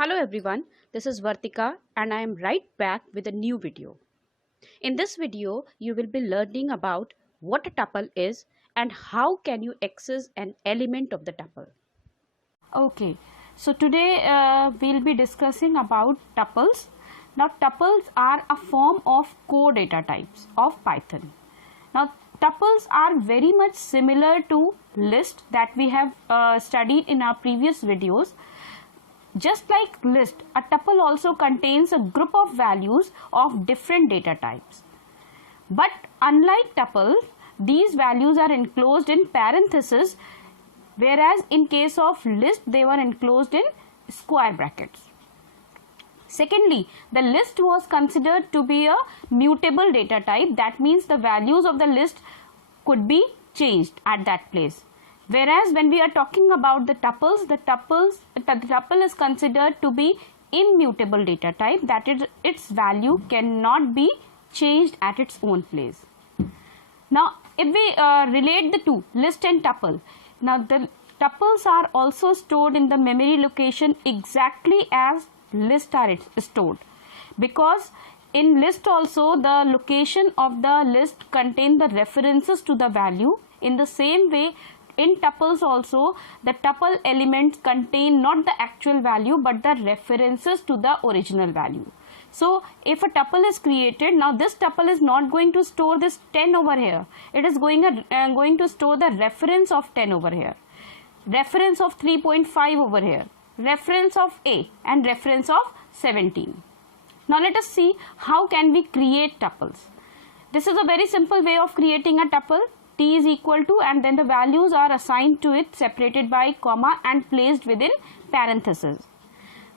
Hello everyone, this is Vartika and I am right back with a new video. In this video, you will be learning about what a tuple is and how can you access an element of the tuple. Okay, so today we'll be discussing about tuples. Now tuples are a form of core data types of Python. Now tuples are very much similar to list that we have studied in our previous videos. Just like list, a tuple also contains a group of values of different data types. But unlike tuples, these values are enclosed in parentheses, whereas in case of list they were enclosed in square brackets. Secondly, the list was considered to be a mutable data type. That means the values of the list could be changed at that place. Whereas when we are talking about the tuple is considered to be immutable data type, that is, its value cannot be changed at its own place. Now, if we relate the two, list and tuple, now the tuples are also stored in the memory location exactly as lists are stored, because in list also the location of the list contain the references to the value. In the same way, in tuples also the tuple elements contain not the actual value but the references to the original value. So if a tuple is created, now this tuple is not going to store this 10 over here, it is going to store the reference of 10 over here, reference of 3.5 over here, reference of A and reference of 17. Now let us see how can we create tuples. This is a very simple way of creating a tuple. T is equal to, and then the values are assigned to it separated by comma and placed within parentheses.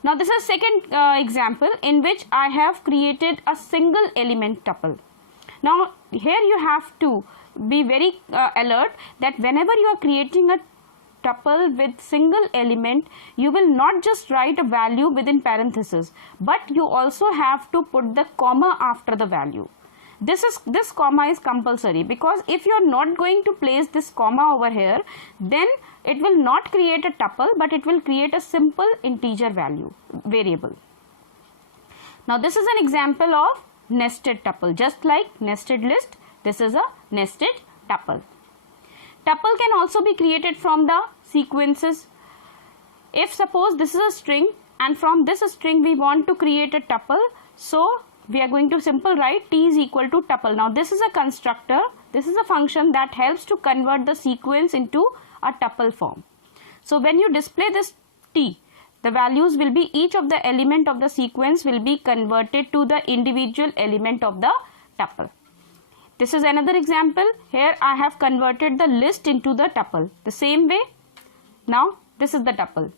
Now this is second example in which I have created a single element tuple. Now here you have to be very alert that whenever you are creating a tuple with single element, you will not just write a value within parentheses, but you also have to put the comma after the value. This comma is compulsory, because if you are not going to place this comma over here, then it will not create a tuple but it will create a simple integer value variable. Now this is an example of nested tuple. Just like nested list, this is a nested tuple. Tuple can also be created from the sequences. If suppose this is a string and from this string we want to create a tuple, so we are going to simple write T is equal to tuple. Now this is a constructor, this is a function that helps to convert the sequence into a tuple form. So when you display this T, the values will be, each of the element of the sequence will be converted to the individual element of the tuple. This is another example. Here I have converted the list into the tuple. The same way, now this is the tuple.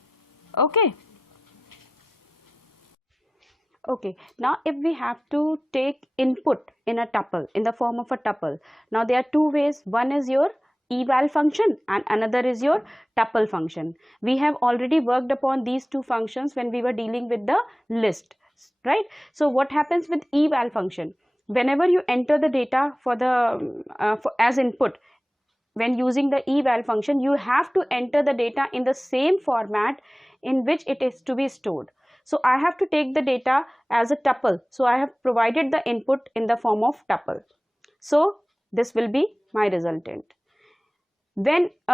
Okay. Okay, now if we have to take input in a tuple in the form of a tuple, now there are two ways. One is your eval function and another is your tuple function. We have already worked upon these two functions when we were dealing with the list, right? So what happens with eval function? Whenever you enter the data for the as input, when using the eval function, you have to enter the data in the same format in which it is to be stored. So I have to take the data as a tuple. So I have provided the input in the form of tuple. So this will be my resultant. When we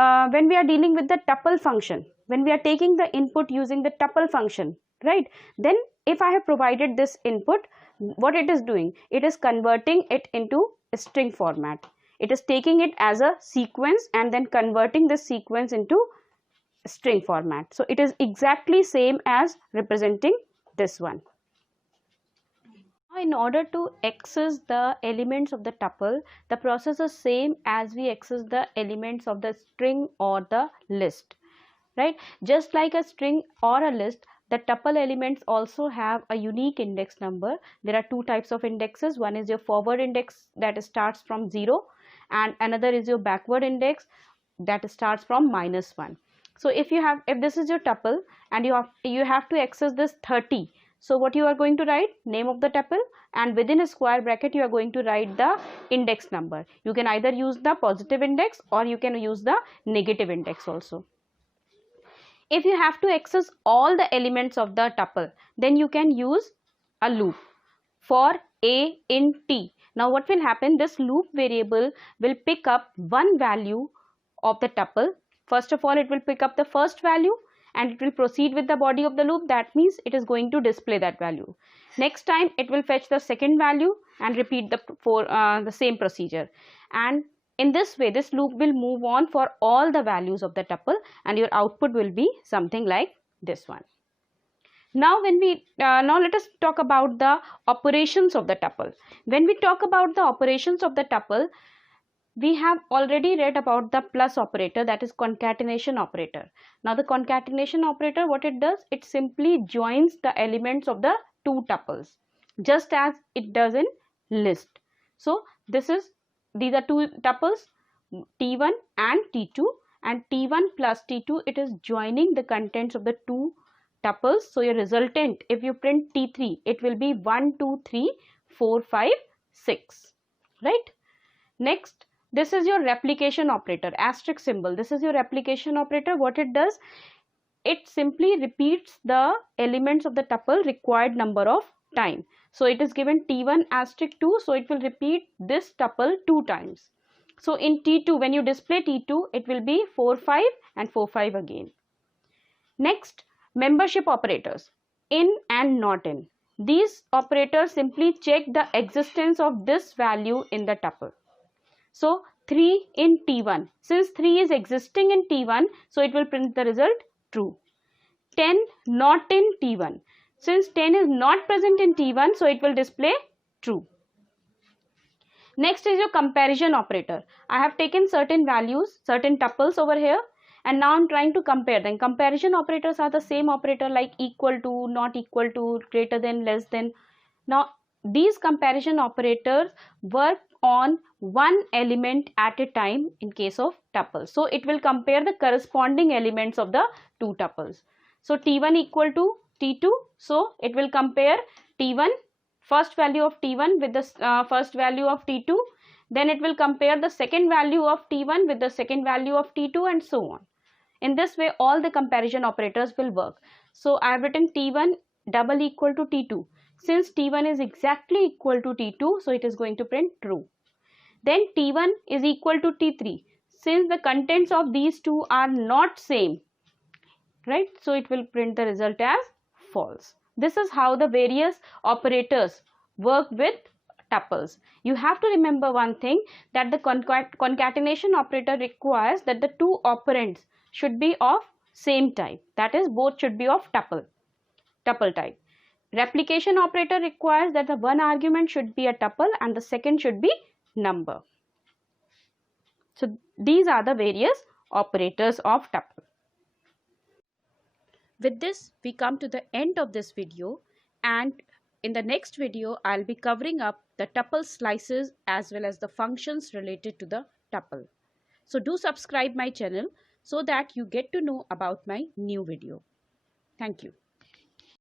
are dealing with the tuple function, when we are taking the input using the tuple function, right? Then if I have provided this input, what it is doing? It is converting it into a string format. It is taking it as a sequence and then converting this sequence into string format. So it is exactly same as representing this one. Now in order to access the elements of the tuple, the process is same as we access the elements of the string or the list, right? Just like a string or a list, the tuple elements also have a unique index number. There are two types of indexes. One is your forward index that starts from 0 and another is your backward index that starts from -1. So if this is your tuple and you have to access this 30, so what you are going to write? Name of the tuple, and within a square bracket you are going to write the index number. You can either use the positive index or you can use the negative index also. If you have to access all the elements of the tuple, then you can use a loop for a in t. Now what will happen, this loop variable will pick up one value of the tuple. First of all, it will pick up the first value and it will proceed with the body of the loop. That means it is going to display that value. Next time it will fetch the second value and repeat the same procedure. And in this way, this loop will move on for all the values of the tuple, and your output will be something like this one. Now let us talk about the operations of the tuple. When we talk about the operations of the tuple, we have already read about the plus operator, that is concatenation operator. Now the concatenation operator, what it does, it simply joins the elements of the two tuples, just as it does in list. So these are two tuples, T1 and T2, and T1 plus T2, it is joining the contents of the two tuples. So your resultant, if you print T3, it will be 1, 2, 3, 4, 5, 6, right? Next, this is your replication operator, asterisk symbol. This is your replication operator. What it does, it simply repeats the elements of the tuple required number of time. So it is given T1 asterisk 2, so it will repeat this tuple 2 times. So in T2, when you display T2, it will be 4, 5 and 4, 5 again. Next, membership operators, in and not in. These operators simply check the existence of this value in the tuple. So 3 in T1, since 3 is existing in T1, so it will print the result true. 10 not in T1, since 10 is not present in T1, so it will display true. Next is your comparison operator. I have taken certain values, certain tuples over here, and now I am trying to compare them. Comparison operators are the same operator like equal to, not equal to, greater than, less than. Now these comparison operators work on one element at a time in case of tuples. So it will compare the corresponding elements of the two tuples. So T1 equal to T2, so it will compare T1, first value of T1 with the first value of T2, then it will compare the second value of T1 with the second value of T2, and so on. In this way, all the comparison operators will work. So I have written T1 double equal to T2. Since T1 is exactly equal to T2, so it is going to print true. Then T1 is equal to T3. Since the contents of these two are not same, right? So it will print the result as false. This is how the various operators work with tuples. You have to remember one thing, that the concatenation operator requires that the two operands should be of same type. That is, both should be of tuple type. Replication operator requires that the one argument should be a tuple and the second should be number. So these are the various operators of tuple. With this, we come to the end of this video, and in the next video, I'll be covering up the tuple slices as well as the functions related to the tuple. So do subscribe my channel so that you get to know about my new video. Thank you.